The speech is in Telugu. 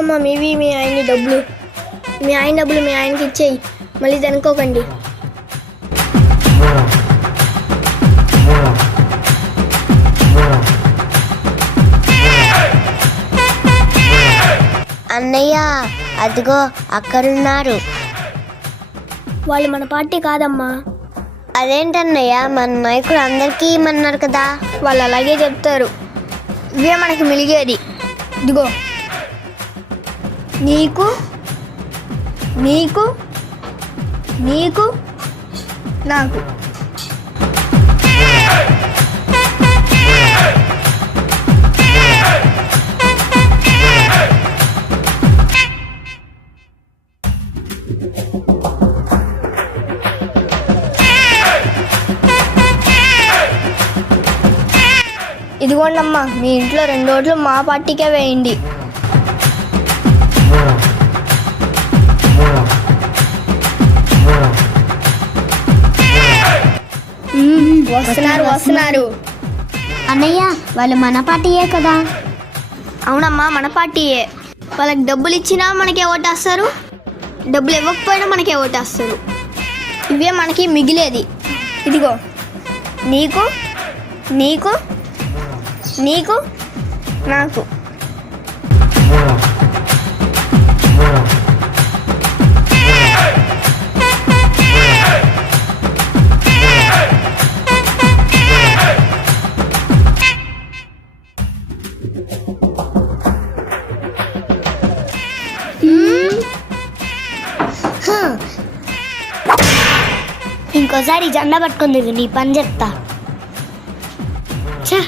అమ్మ మీవి మీ ఆయన డబ్బులు మీ ఆయనకి ఇచ్చేయి, మళ్ళీ దనుకోకండి. అన్నయ్య అదిగో అక్కడున్నారు. వాళ్ళు మన పార్టీ కాదమ్మా. అదేంటన్నయ్య, మన నాయకుడు అందరికీ ఇమ్మన్నారు కదా. వాళ్ళు అలాగే చెప్తారు. ఇవే మనకి మిలిగేది. ఇదిగో నీకు నీకు నీకు నాకు. ఇదిగోండమ్మా, మీ ఇంట్లో 2 ఓట్లు మా పార్టీకే వేయండి. వస్తున్నారు. అన్నయ్య వాళ్ళు మన పార్టీయే కదా. అవునమ్మా, మన పార్టీయే. వాళ్ళకి డబ్బులు ఇచ్చినా మనకే ఓటేస్తారు, డబ్బులు ఇవ్వకపోయినా మనకే ఓటేస్తారు. ఇవే మనకి మిగిలేది. ఇదిగో నీకు నీకు నీకు నాకు. ఇంకోసారి జెండా పట్టుకుంది నీ పని చెప్తా. ఛ